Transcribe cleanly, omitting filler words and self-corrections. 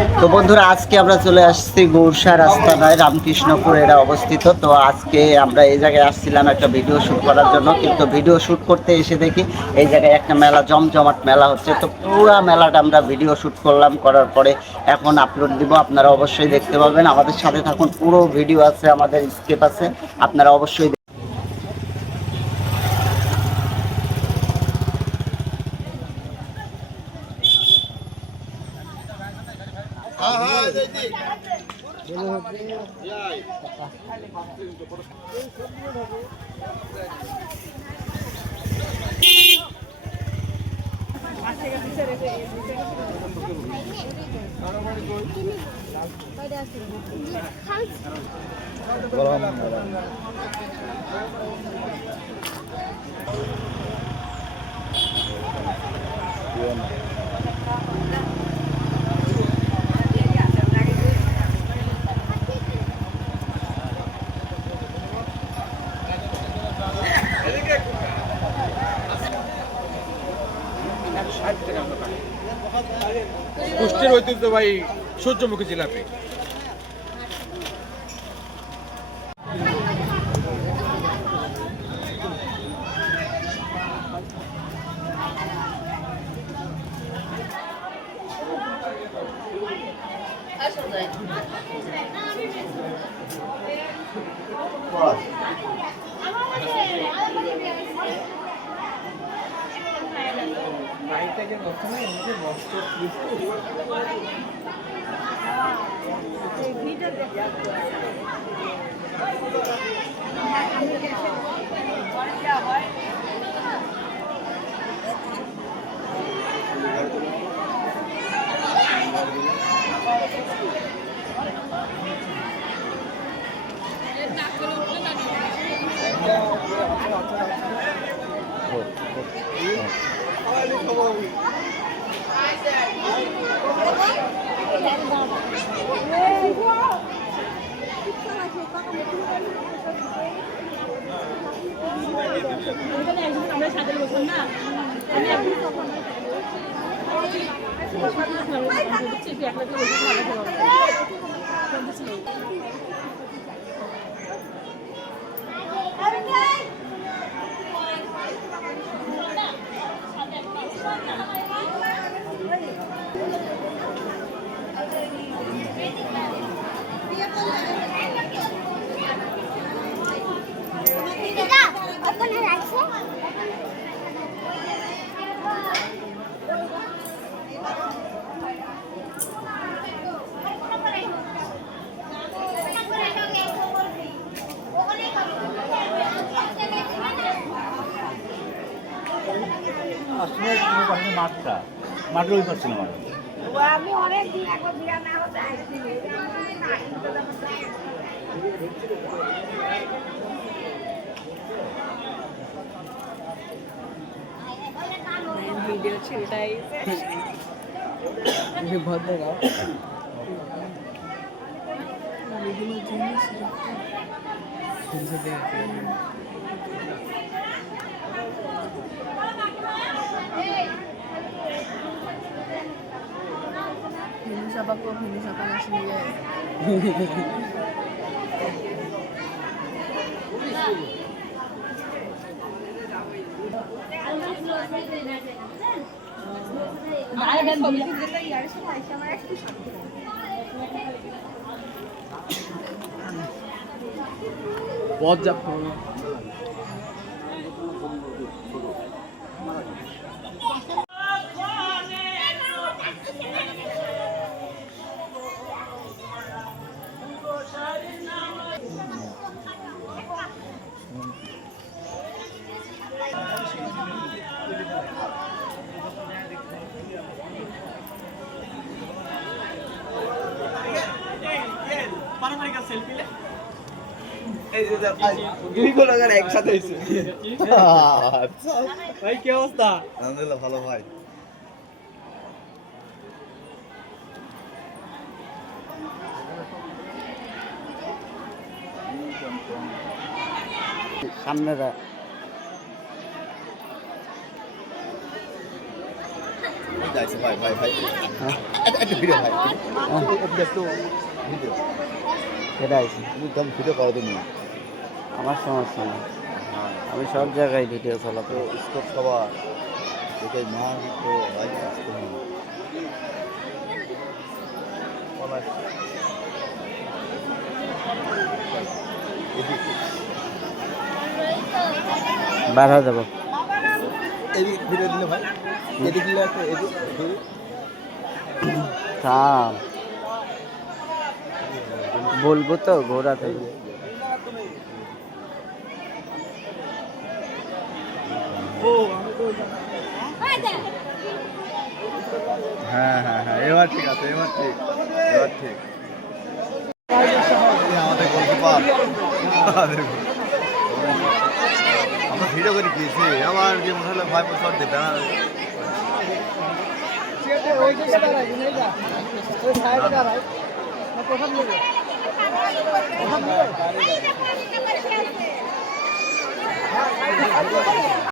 তো বন্ধুরা, আজকে আমরা চলে আসছি গৌরসা রাস্তা নয়, রামকৃষ্ণপুর এটা অবস্থিত। তো আজকে আমরা এই জায়গায় আসছিলাম একটা ভিডিও শ্যুট করার জন্য, কিন্তু ভিডিও শ্যুট করতে এসে দেখি এই জায়গায় একটা মেলা, জমজমাট মেলা হচ্ছে। তো পুরো মেলাটা আমরা ভিডিও শ্যুট করলাম, করার পরে এখন আপলোড দিব, আপনারা অবশ্যই দেখতে পাবেন। আমাদের সাথে থাকুন, পুরো ভিডিও আছে, আমাদের স্কেপ আছে, আপনারা অবশ্যই। কুষ্টির ঐতিহ্যবাহী সূর্যমুখী জিলাপি। মাঠের ওই পাচ্ছি না আমি অনেক দিন একবার বিয়া না হতে আসছি ভিডিও ছিলটাই ভদ্ররা বিভিন্ন জিনিস siapa kok ini siapa nasi ya बहुत जब একসাথে ভাই কি অবস্থা? আলহামদুলিল্লাহ ভালো ভাই। সামনে আছে ভাই ভাই ভাই হ্যাঁ একটা ভিডিও ভাই হ্যাঁ, এটা একটু ভিডিও এটা আছে তুমি একদম ভিডিও করে তুমি আমার সমস্যা নেই আমি সব জায়গায় ভিডিও তো চালাতে স্কোপ সবার দেখে মান তো ভাই আসতে হবে এদিকে বার হয়ে যাবো এদিক ভিডিও দিলে ভাই এদিক দিলে একটা এদিক থাম বলবো তো ঘোরাতে হ্যাঁ হ্যাঁ হ্যাঁ এবার ঠিক আছে এবার ঠিক এবার ঠিক আমাদের গোলকিপার আমরা ভিডিও করে দিয়েছি আবার যে মনে হলো ভাই শট দেবে না ওই দিকে দাঁড়াই ওই সাইডে দাঁড়াই প্রথম দিকে প্রথম দিকে